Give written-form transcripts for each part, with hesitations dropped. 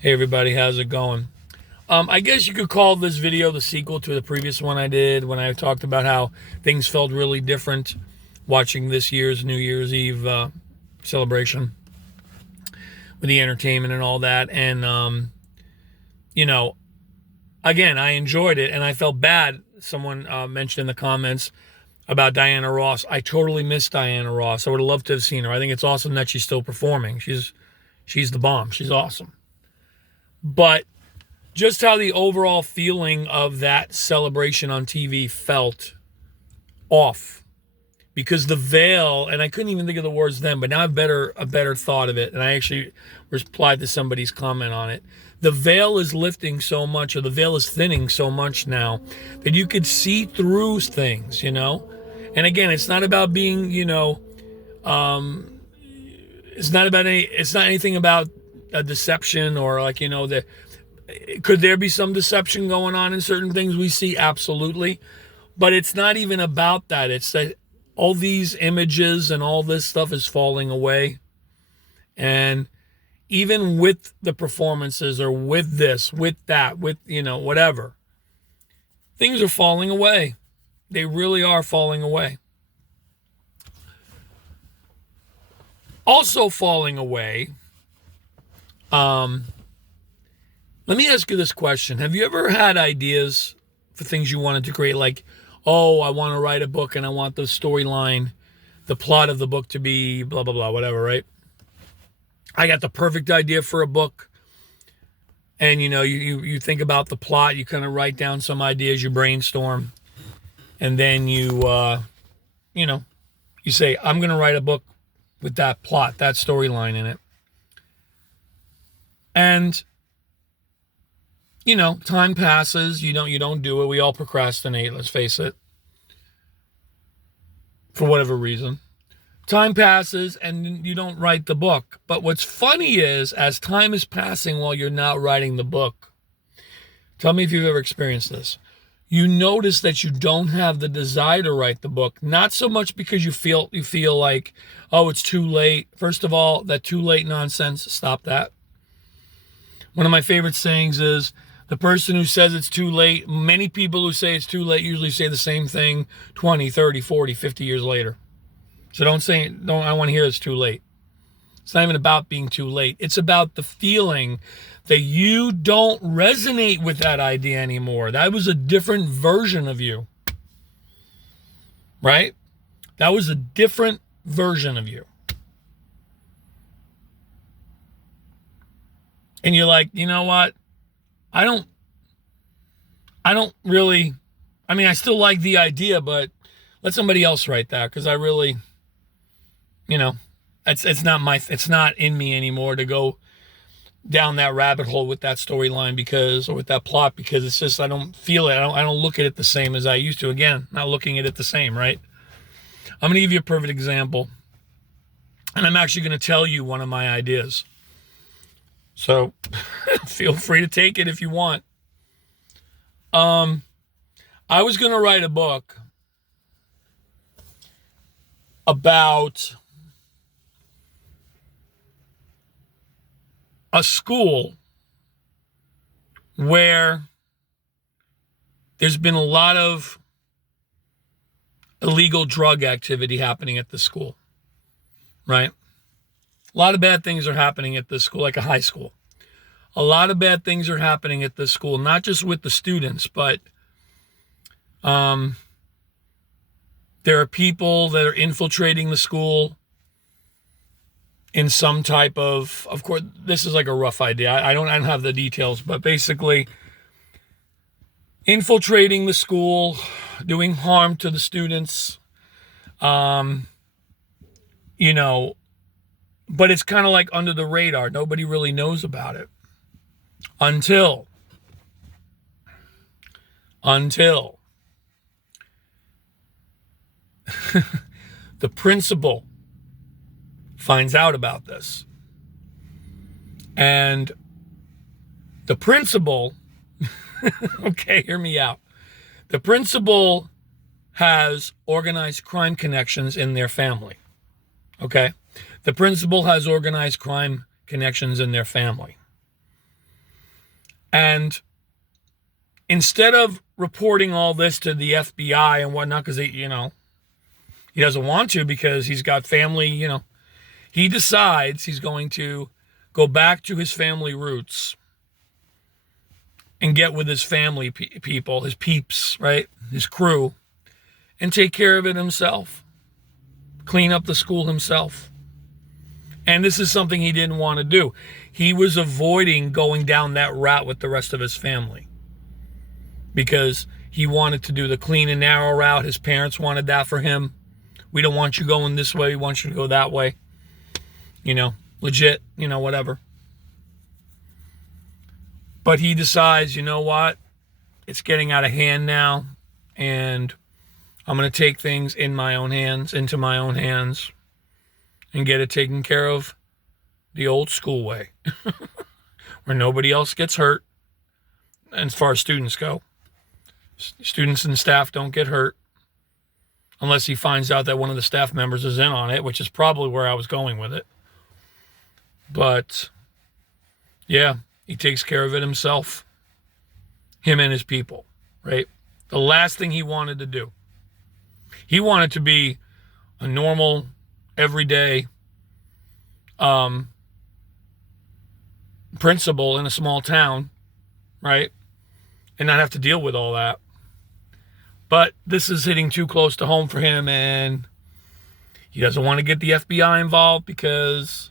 Hey everybody, how's it going? I guess you could call this video the sequel to the previous one I did when I talked about how things felt really different watching this year's New Year's Eve celebration with the entertainment and all that. And, you know, again, I enjoyed it and I felt bad. Someone mentioned in the comments about Diana Ross. I totally missed Diana Ross. I would have loved to have seen her. I think it's awesome that she's still performing. She's the bomb. She's awesome. But just how the overall feeling of that celebration on TV felt off because the veil, and I couldn't even think of the words then, but now I've a better thought of it, and I actually replied to somebody's comment on it. The veil is lifting so much, or the veil is thinning so much now that you could see through things, you know. And again, it's not about being, it's not about any, it's not anything about a deception or like the could there be some deception going on in certain things we see? Absolutely. But it's not even about that. It's that all these images and all this stuff is falling away. And even with the performances or with this, with that, with, whatever, things are falling away. They really are falling away. Also falling away, let me ask you this question. Have you ever had ideas for things you wanted to create? Like, oh, I want to write a book and I want the storyline, the plot of the book to be blah, blah, blah, whatever, right? I got the perfect idea for a book. And, you think about the plot, you kind of write down some ideas, you brainstorm. And then you say, I'm going to write a book with that plot, that storyline in it. And time passes, you don't do it. We all procrastinate, let's face it. For whatever reason. Time passes and you don't write the book. But what's funny is, as time is passing while you're not writing the book, tell me if you've ever experienced this. You notice that you don't have the desire to write the book. Not so much because you feel like, oh, it's too late. First of all, that too late nonsense, stop that. One of my favorite sayings is, the person who says it's too late, many people who say it's too late usually say the same thing 20, 30, 40, 50 years later. So I want to hear it's too late. It's not even about being too late. It's about the feeling that you don't resonate with that idea anymore. That was a different version of you. Right? That was a different version of you. And you're like, you know what? I don't really, I still like the idea, but let somebody else write that because I really, it's not in me anymore to go down that rabbit hole with that storyline or with that plot because it's just, I don't feel it. I don't look at it the same as I used to. Again, not looking at it the same, right? I'm going to give you a perfect example. And I'm actually going to tell you one of my ideas. So feel free to take it if you want. I was going to write a book about a school where there's been a lot of illegal drug activity happening at the school, right? A lot of bad things are happening at this school, like a high school. A lot of bad things are happening at this school, not just with the students, but there are people that are infiltrating the school in some type of course, this is like a rough idea. I don't have the details, but basically infiltrating the school, doing harm to the students, but it's kind of like under the radar. Nobody really knows about it until the principal finds out about this. And the principal, okay, hear me out. The principal has organized crime connections in their family. Okay? The principal has organized crime connections in their family. And instead of reporting all this to the FBI and whatnot, because he doesn't want to, because he's got family, he decides he's going to go back to his family roots and get with his family people, his peeps, right? His crew, and take care of it himself. Clean up the school himself. And this is something he didn't want to do. He was avoiding going down that route with the rest of his family because he wanted to do the clean and narrow route. His parents wanted that for him. We don't want you going this way. We want you to go that way. Legit, whatever. But he decides, you know what? It's getting out of hand now, and I'm going to take things into my own hands, and get it taken care of the old school way, where nobody else gets hurt. And as far as students go, students and staff don't get hurt unless he finds out that one of the staff members is in on it, which is probably where I was going with it. But yeah, he takes care of it himself, him and his people, right? The last thing he wanted to do. He wanted to be a normal, everyday principal in a small town, right? And not have to deal with all that. But this is hitting too close to home for him, and he doesn't want to get the FBI involved because,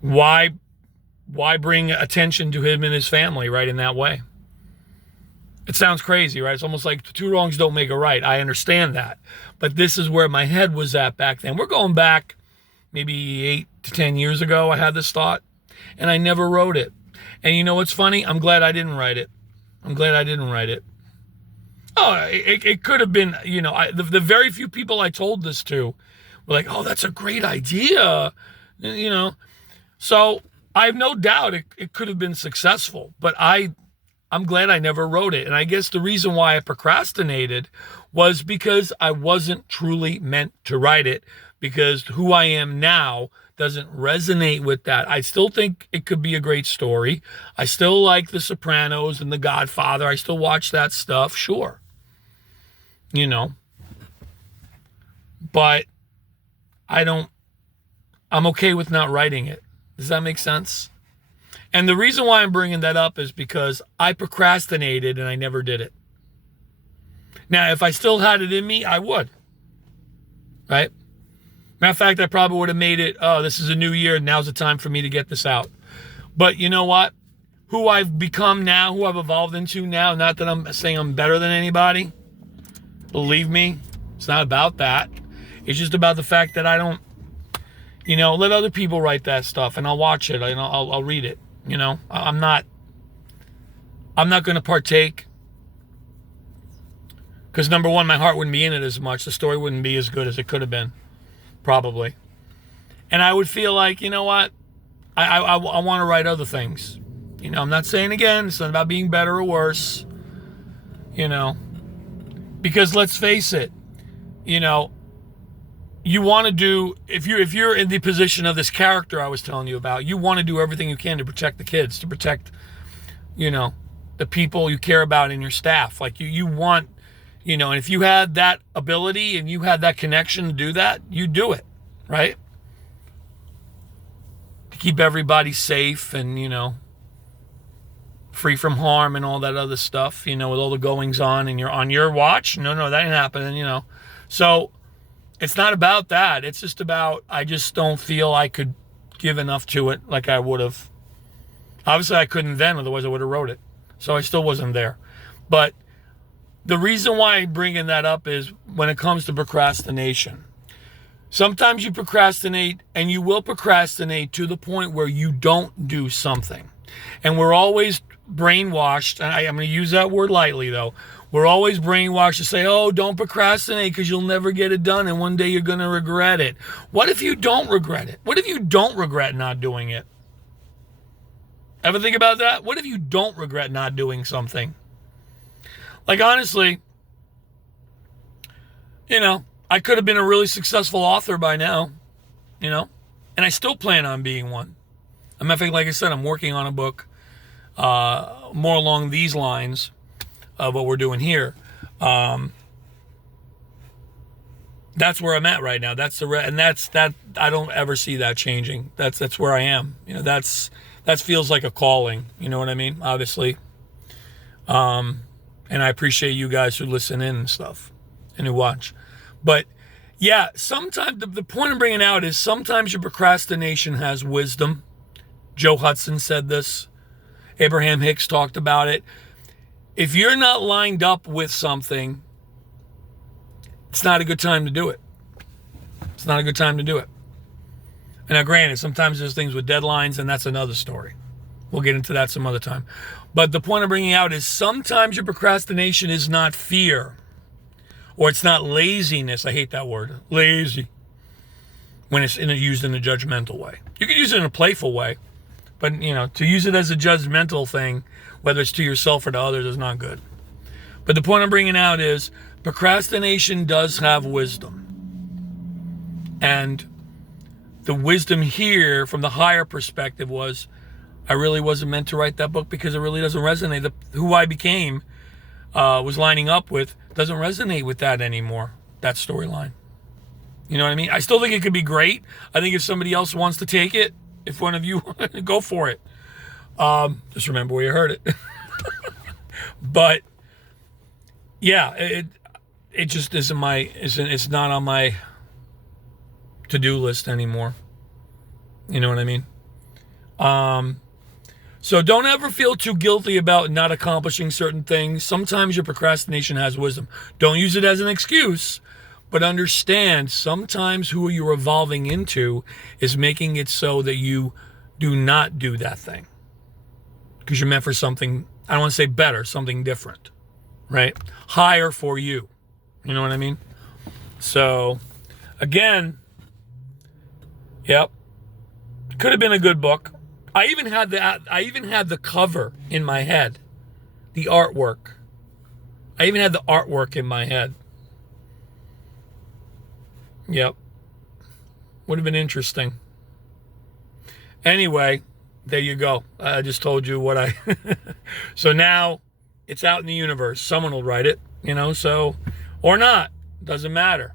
why bring attention to him and his family, right, in that way? It sounds crazy, right? It's almost like two wrongs don't make a right. I understand that. But this is where my head was at back then. We're going back maybe 8 to 10 years ago. I had this thought, and I never wrote it. And you know what's funny? I'm glad I didn't write it. Oh, it could have been, the very few people I told this to were like, oh, that's a great idea, So I have no doubt it could have been successful, but I'm glad I never wrote it. And I guess the reason why I procrastinated was because I wasn't truly meant to write it, because who I am now doesn't resonate with that. I still think it could be a great story. I still like The Sopranos and The Godfather. I still watch that stuff, sure. But I'm okay with not writing it. Does that make sense? And the reason why I'm bringing that up is because I procrastinated and I never did it. Now, if I still had it in me, I would. Right? Matter of fact, I probably would have made it, oh, this is a new year, now's the time for me to get this out. But you know what? Who I've become now, who I've evolved into now, not that I'm saying I'm better than anybody. Believe me, it's not about that. It's just about the fact that I don't, let other people write that stuff, and I'll watch it, I'll read it. I'm not going to partake, because number one, my heart wouldn't be in it as much. The story wouldn't be as good as it could have been, probably. And I would feel like, you know what? I want to write other things. I'm not saying, again, it's not about being better or worse, because let's face it, you want to do, if you're in the position of this character I was telling you about, you want to do everything you can to protect the kids, to protect, the people you care about in your staff. Like you want, and if you had that ability and you had that connection to do that, you do it, right? To keep everybody safe and, free from harm and all that other stuff, with all the goings on and you're on your watch. No, that ain't happening, So it's not about that. It's just about, I just don't feel I could give enough to it like I would have. Obviously, I couldn't then, otherwise I would have wrote it. So I still wasn't there. But the reason why I'm bringing that up is when it comes to procrastination. Sometimes you procrastinate, and you will procrastinate to the point where you don't do something. And we're always brainwashed, and I'm going to use that word lightly, though. We're always brainwashed to say, oh, don't procrastinate because you'll never get it done, and one day you're going to regret it. What if you don't regret it? What if you don't regret not doing it? Ever think about that? What if you don't regret not doing something? Like, honestly, I could have been a really successful author by now, and I still plan on being one. a matter of fact, like I said, I'm working on a book more along these lines of what we're doing here. That's where I'm at right now. That's that I don't ever see that changing. That's where I am. You know, that feels like a calling. You know what I mean? Obviously. And I appreciate you guys who listen in and stuff and who watch. But yeah, sometimes the point I'm bringing out is sometimes your procrastination has wisdom. Joe Hudson said this. Abraham Hicks talked about it. If you're not lined up with something, it's not a good time to do it. It's not a good time to do it. And now, granted, sometimes there's things with deadlines, and that's another story. We'll get into that some other time. But the point I'm bringing out is sometimes your procrastination is not fear, or it's not laziness. I hate that word, lazy, when it's used in a judgmental way. You can use it in a playful way, but to use it as a judgmental thing, whether it's to yourself or to others, is not good. But the point I'm bringing out is procrastination does have wisdom. And the wisdom here from the higher perspective was, I really wasn't meant to write that book because it really doesn't resonate. Who I became, was lining up with, doesn't resonate with that anymore, that storyline. You know what I mean? I still think it could be great. I think if somebody else wants to take it, if one of you, go for it. Just remember where you heard it. But yeah, it just isn't it's not on my to-do list anymore. You know what I mean? So don't ever feel too guilty about not accomplishing certain things. Sometimes your procrastination has wisdom. Don't use it as an excuse, but understand sometimes who you're evolving into is making it so that you do not do that thing. Because you're meant for something, I don't want to say better, something different, right? Higher for you. You know what I mean? So, again, yep, could have been a good book. I even had the cover in my head, the artwork. I even had the artwork in my head. Yep, would have been interesting. Anyway, there you go. I just told you what I... So now it's out in the universe. Someone will write it, so... Or not. Doesn't matter.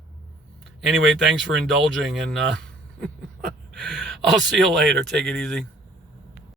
Anyway, thanks for indulging, and I'll see you later. Take it easy.